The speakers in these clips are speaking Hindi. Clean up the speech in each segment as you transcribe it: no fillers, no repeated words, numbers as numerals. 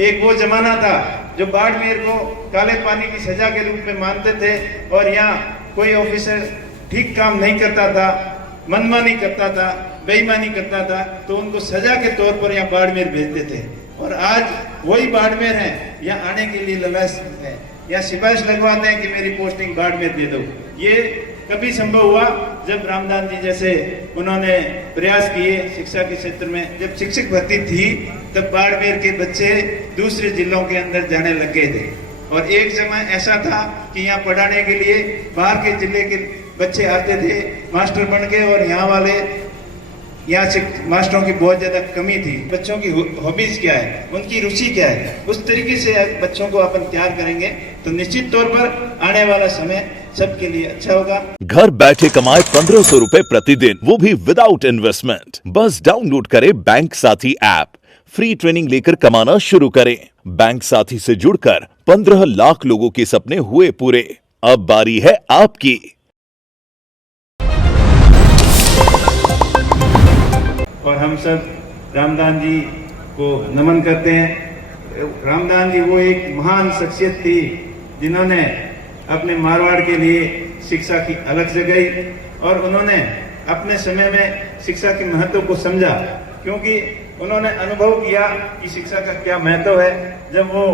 एक वो जमाना था जो बाड़मेर को काले पानी की सजा के रूप में मानते थे और यहाँ कोई ऑफिसर ठीक काम नहीं करता था, मनमानी करता था, बेईमानी करता था तो उनको सजा के तौर पर यहाँ बाड़मेर भेजते थे। और आज वही बाड़मेर है, यहाँ आने के लिए ललास है, यहाँ सिफारिश लगवाते हैं कि मेरी पोस्टिंग बाड़मेर दे दो। ये कभी संभव हुआ जब रामदान जी जैसे उन्होंने प्रयास किए शिक्षा के क्षेत्र में। जब शिक्षक भर्ती थी तब बाड़मेर के बच्चे दूसरे जिलों के अंदर जाने लग गए थे और एक समय ऐसा था कि यहाँ पढ़ाने के लिए बाहर के जिले के बच्चे आते थे मास्टर बन के और यहाँ मास्टरों की बहुत ज्यादा कमी थी। बच्चों की हॉबीज क्या है, उनकी रुचि क्या है, उस तरीके से बच्चों को अपन तैयार करेंगे तो निश्चित तौर पर आने वाला समय सबके लिए अच्छा होगा। घर बैठे कमाए 1500 रुपए प्रतिदिन, वो भी विदाउट इन्वेस्टमेंट। बस डाउनलोड करें बैंक साथी ऐप, फ्री ट्रेनिंग लेकर कमाना शुरू करें। बैंक साथी से जुड़कर 15 लाख लोगों के सपने हुए पूरे। अब बारी है आपकी। और हम सब रामदान जी को नमन करते हैं। रामदान जी वो एक महान शख्सियत थी जिन्होंने अपने मारवाड़ के लिए शिक्षा की अलग जगाई और उन्होंने अपने समय में शिक्षा के महत्व को समझा, क्योंकि उन्होंने अनुभव किया कि शिक्षा का क्या महत्व है। जब वो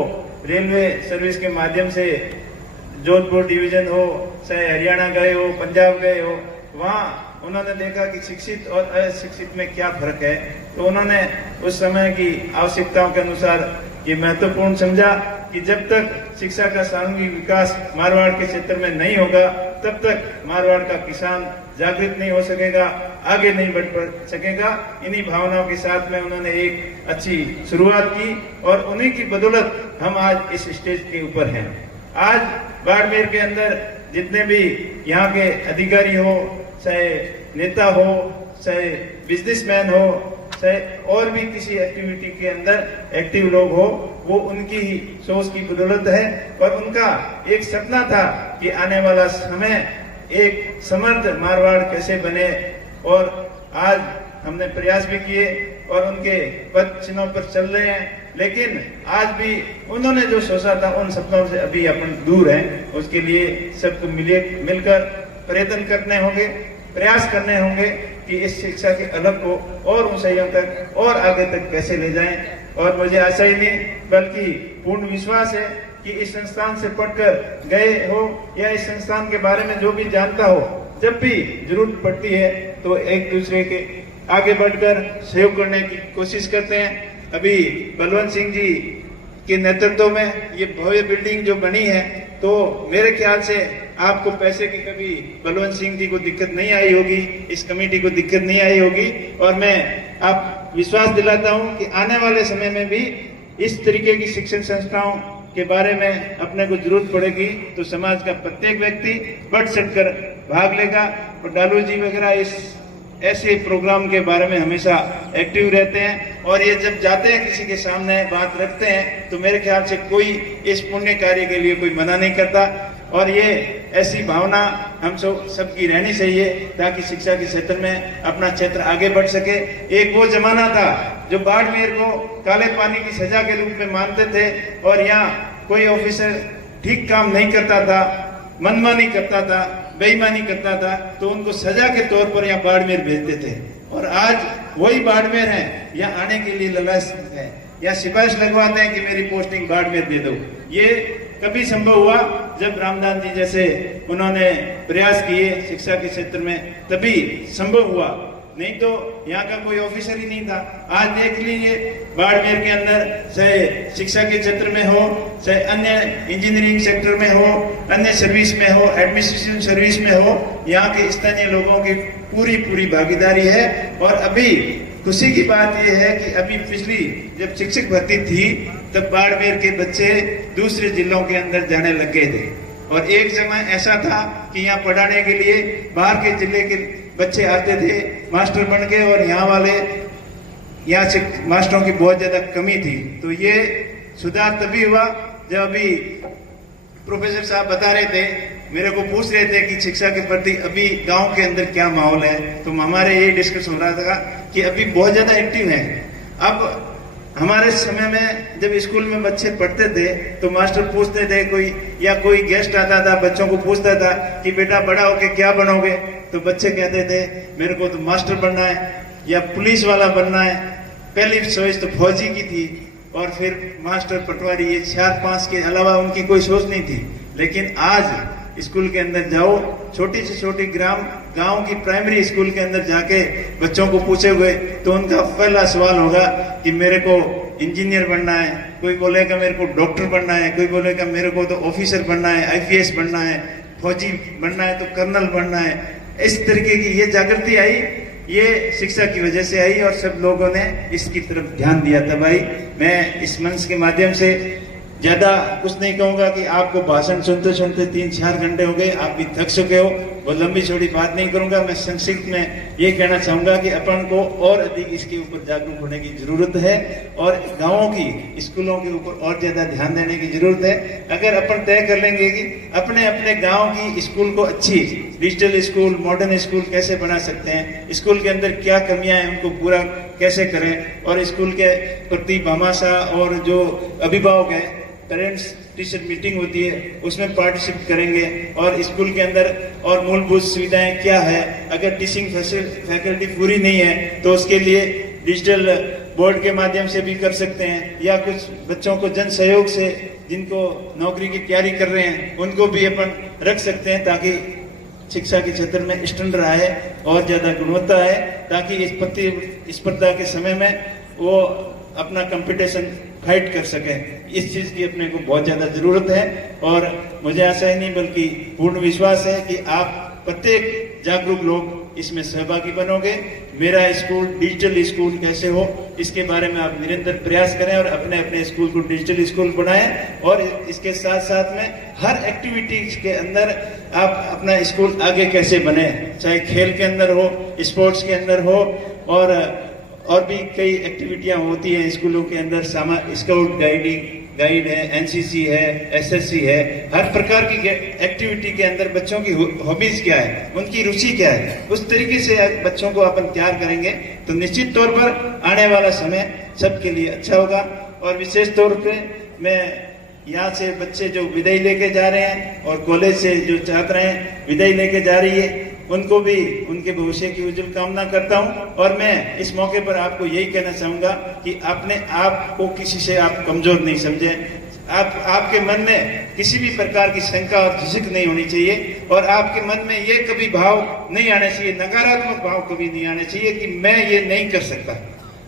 रेलवे सर्विस के माध्यम से जोधपुर डिवीजन हो, चाहे हरियाणा गए हो, पंजाब गए हो, वहाँ उन्होंने देखा कि शिक्षित और अशिक्षित में क्या फर्क है। तो उन्होंने उस समय की आवश्यकताओं के अनुसार ये महत्वपूर्ण समझा कि जब तक शिक्षा का सामूहिक विकास मारवाड़ के क्षेत्र में नहीं होगा तब तक मारवाड़ का किसान जागृत नहीं हो सकेगा, आगे नहीं बढ़ सकेगा। इन्हीं भावनाओं के साथ में उन्होंने एक अच्छी शुरुआत की और उन्हीं की बदौलत हम आज इस स्टेज के ऊपर हैं। आज बाड़मेर के अंदर जितने भी यहाँ के अधिकारी हो, चाहे नेता हो, चाहे बिजनेसमैन हो, चाहे और भी किसी एक्टिविटी के अंदर एक्टिव लोग हो, वो उनकी ही सोच की बदौलत है। और उनका एक सपना था कि आने वाला समय एक समर्थ मारवाड़ कैसे बने, और आज हमने प्रयास भी किए और उनके पद चिन्हों पर चल रहे हैं। लेकिन आज भी उन्होंने जो सोचा था उन सपनों से अभी अपन दूर हैं। उसके लिए सबको मिलकर प्रयत्न करने होंगे, प्रयास करने होंगे कि इस शिक्षा के अलग को और ऊंचाइयों तक और आगे तक कैसे ले जाएं। और मुझे आशा ही नहीं बल्कि पूर्ण विश्वास है कि इस संस्थान से पढ़कर गए हो या इस संस्थान के बारे में जो भी जानता हो, जब भी जरूरत पड़ती है तो एक दूसरे के आगे बढ़कर सहयोग करने की कोशिश करते हैं। अभी बलवंत सिंह जी के नेतृत्व में ये भव्य बिल्डिंग जो बनी है, तो मेरे ख्याल से आपको पैसे की कभी बलवंत सिंह जी को दिक्कत नहीं आई होगी, इस कमेटी को दिक्कत नहीं आई होगी। और मैं आप विश्वास दिलाता हूं कि आने वाले समय में भी इस तरीके की शिक्षण संस्थाओं के बारे में अपने को जरूरत पड़ेगी तो समाज का प्रत्येक व्यक्ति बढ़ चढ़कर भाग लेगा। और डालू जी वगैरह इस ऐसे प्रोग्राम के बारे में हमेशा एक्टिव रहते हैं और ये जब जाते हैं किसी के सामने बात रखते हैं तो मेरे ख्याल से कोई इस पुण्य कार्य के लिए कोई मना नहीं करता। और ये ऐसी भावना हम सबकी रहनी चाहिए ताकि शिक्षा के क्षेत्र में अपना क्षेत्र आगे बढ़ सके। एक वो जमाना था जो बाड़मेर को काले पानी की सजा के रूप में मानते थे और यहाँ कोई ऑफिसर ठीक काम नहीं करता था, मनमानी करता था, बेईमानी करता था तो उनको सजा के तौर पर यहाँ बाड़मेर भेजते थे। और आज वही बाड़मेर है, यहाँ आने के लिए ललास है, यहाँ सिफारिश लगवाते हैं कि मेरी पोस्टिंग बाड़मेर दे दो। ये कभी संभव हुआ जब रामदान जी जैसे उन्होंने प्रयास किए शिक्षा के क्षेत्र में, तभी संभव हुआ, नहीं तो यहाँ का कोई ऑफिसर ही नहीं था। आज देख लीजिए बाड़मेर के अंदर चाहे शिक्षा के क्षेत्र में हो, चाहे अन्य इंजीनियरिंग सेक्टर में हो, अन्य सर्विस में हो, एडमिनिस्ट्रेशन सर्विस में हो, यहाँ के स्थानीय लोगों की पूरी भागीदारी है। और अभी खुशी की बात यह है कि अभी पिछली जब शिक्षक भर्ती थी तब बाड़मेर के बच्चे दूसरे जिलों के अंदर जाने लग गए थे। और एक समय ऐसा था कि यहाँ पढ़ाने के लिए बाहर के जिले के बच्चे आते थे मास्टर बन के, और यहाँ से मास्टरों की बहुत ज्यादा कमी थी। तो ये सुधार तभी हुआ जब अभी प्रोफेसर साहब बता रहे थे, मेरे को पूछ रहे थे कि शिक्षा के प्रति अभी गांव के अंदर क्या माहौल है। तो हमारे ये डिस्कस हो रहा था कि अभी बहुत ज्यादा एक्टिव है। अब हमारे समय में जब स्कूल में बच्चे पढ़ते थे तो मास्टर पूछते थे कोई गेस्ट आता था, बच्चों को पूछता था कि बेटा बड़ा होके क्या बनोगे, तो बच्चे कहते थे मेरे को तो मास्टर बनना है या पुलिस वाला बनना है। पहली चॉइस तो फौजी की थी और फिर मास्टर, पटवारी, ये 4-5 के अलावा उनकी कोई सोच नहीं थी। लेकिन आज स्कूल के अंदर जाओ, छोटी से छोटी गांव की प्राइमरी स्कूल के अंदर जाके बच्चों को पूछोगे तो उनका पहला सवाल होगा कि मेरे को इंजीनियर बनना है, कोई बोलेगा मेरे को डॉक्टर बनना है, कोई बोलेगा मेरे को तो ऑफिसर बनना है, आईपीएस बनना है, फौजी बनना है तो कर्नल बनना है। इस तरीके की ये जागृति आई, ये शिक्षा की वजह से आई और सब लोगों ने इसकी तरफ ध्यान दिया था। भाई मैं इस मंच के माध्यम से ज्यादा कुछ नहीं कहूंगा कि आपको भाषण सुनते सुनते 3-4 घंटे हो गए, आप भी थक चुके हो, वो लंबी चौड़ी बात नहीं करूंगा। मैं संक्षिप्त में ये कहना चाहूंगा कि अपन को और अधिक इसके ऊपर जागरूक होने की जरूरत है और गांवों की स्कूलों के ऊपर और ज्यादा ध्यान देने की जरूरत है। अगर अपन तय कर लेंगे कि अपने अपने गाँव की स्कूल को अच्छी डिजिटल स्कूल, मॉडर्न स्कूल कैसे बना सकते हैं, स्कूल के अंदर क्या कमियां हैं उनको पूरा कैसे करें, और स्कूल के प्रति भामाशाह और जो अभिभावक है, पेरेंट्स टीचर मीटिंग होती है उसमें पार्टिसिपेट करेंगे और स्कूल के अंदर और मूलभूत सुविधाएं क्या है। अगर टीचिंग फैकल्टी पूरी नहीं है तो उसके लिए डिजिटल बोर्ड के माध्यम से भी कर सकते हैं या कुछ बच्चों को जन सहयोग से जिनको नौकरी की तैयारी कर रहे हैं उनको भी अपन रख सकते हैं ताकि शिक्षा के क्षेत्र में स्टैंडर्ड आए और ज्यादा गुणवत्ता है, ताकि इस स्पर्धा के समय में वो अपना कंपटीशन फाइट कर सके। इस चीज की अपने को बहुत ज्यादा जरूरत है और मुझे आशा ही नहीं बल्कि पूर्ण विश्वास है कि आप प्रत्येक जागरूक लोग इसमें सहभागी बनोगे। मेरा स्कूल डिजिटल स्कूल कैसे हो इसके बारे में आप निरंतर प्रयास करें और अपने अपने स्कूल को डिजिटल स्कूल बनाएं और इसके साथ साथ में हर एक्टिविटीज के अंदर आप अपना स्कूल आगे कैसे बने, चाहे खेल के अंदर हो, स्पोर्ट्स के अंदर हो और भी कई एक्टिविटियां होती हैं स्कूलों के अंदर, स्काउट गाइड है, एनसीसी है, एसएससी है, हर प्रकार की एक्टिविटी के अंदर बच्चों की हॉबीज क्या है, उनकी रुचि क्या है, उस तरीके से बच्चों को अपन तैयार करेंगे तो निश्चित तौर पर आने वाला समय सबके लिए अच्छा होगा। और विशेष तौर पे मैं यहाँ से बच्चे जो विदाई लेके जा रहे हैं और कॉलेज से जो छात्र हैं विदाई लेके जा रही है उनको भी उनके भविष्य की उज्जवल कामना करता हूं। और मैं इस मौके पर आपको यही कहना चाहूंगा कि अपने आप को किसी से आप कमजोर नहीं समझें। आपके मन में किसी भी प्रकार की शंका और झिझक नहीं होनी चाहिए और आपके मन में ये कभी भाव नहीं आना चाहिए, नकारात्मक भाव कभी नहीं आना चाहिए कि मैं ये नहीं कर सकता।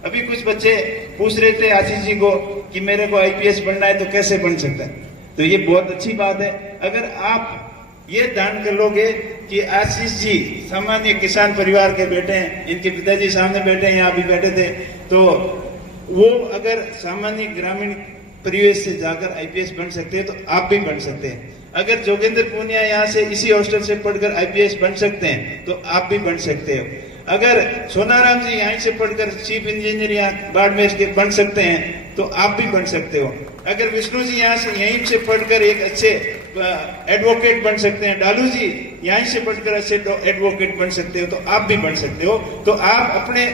अभी कुछ बच्चे पूछ रहे थे आशीष जी को कि मेरे को आईपीएस बनना है तो कैसे बन सकता है, तो ये बहुत अच्छी बात है। अगर आप ये ध्यान कर लोगे कि आशीष जी सामान्य किसान परिवार के बेटे हैं, इनके पिताजी सामने बैठे हैं, यहाँ भी बैठे थे, तो वो अगर सामान्य ग्रामीण परिवेश से जाकर आईपीएस बन सकते हैं तो आप भी बन सकते हैं। अगर जोगेंद्र पूनिया यहाँ से इसी हॉस्टल से पढ़कर आईपीएस बन सकते हैं तो आप भी बन सकते हो। अगर सोनाराम जी यहीं से पढ़कर चीफ इंजीनियर यहाँ बाड़मेर के बन सकते हैं तो आप भी बन सकते हो। अगर विष्णु जी यहाँ से यहीं से पढ़कर एक अच्छे एडवोकेट बन सकते हैं, डालू जी यहीं से पढ़कर अच्छे एडवोकेट बन सकते हो तो आप भी बन सकते हो। तो आप अपने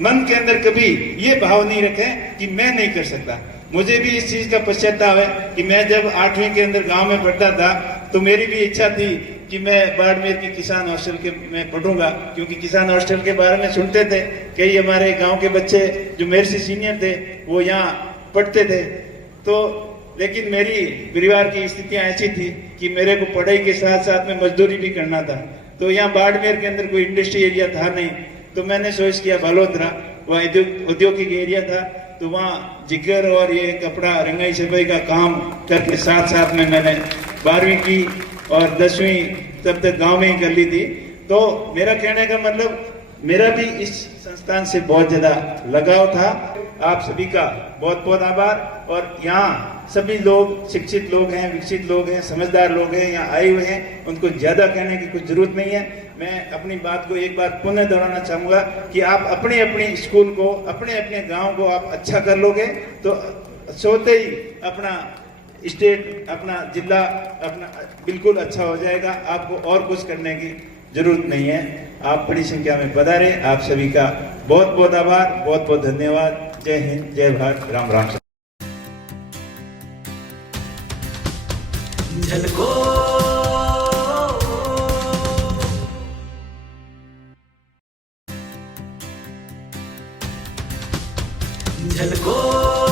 मन के अंदर कभी ये भाव नहीं रखें कि मैं नहीं कर सकता। मुझे भी इस चीज का पश्चाताप है कि मैं जब 8वीं के अंदर गांव में पढ़ता था तो मेरी भी इच्छा थी कि मैं बाड़मेर की किसान हॉस्टल के में पढ़ूंगा, क्योंकि किसान हॉस्टल के बारे में सुनते थे। कई हमारे गांव के बच्चे जो मेरे से सीनियर थे वो यहाँ पढ़ते थे, तो लेकिन मेरी परिवार की स्थितियां ऐसी थी कि मेरे को पढ़ाई के साथ साथ में मजदूरी भी करना था। तो यहाँ बाड़मेर के अंदर कोई इंडस्ट्री एरिया था नहीं, तो मैंने सोच किया बालोतरा, वह औद्योगिक एरिया था, तो वहाँ जिगर और ये कपड़ा रंगाई छपाई का काम करके साथ साथ में मैंने 12वीं की और 10वीं तब तक गांव में ही कर ली थी। तो मेरा कहने का मतलब मेरा भी इस संस्थान से बहुत ज्यादा लगाव था। आप सभी का बहुत बहुत आभार। और यहाँ सभी लोग शिक्षित लोग हैं, विकसित लोग हैं, समझदार लोग हैं, यहाँ आए हुए हैं, उनको ज्यादा कहने की कुछ जरूरत नहीं है। मैं अपनी बात को एक बार पुनः दोहराना चाहूंगा कि आप अपने अपने स्कूल को, अपने अपने गांव को आप अच्छा कर लोगे तो सोते ही अपना स्टेट, अपना जिला, अपना बिल्कुल अच्छा हो जाएगा। आपको और कुछ करने की जरूरत नहीं है। आप बड़ी संख्या में पधारे। आप सभी का बहुत बहुत आभार, बहुत बहुत धन्यवाद। जय हिंद, जय भारत, राम राम। झलको झलको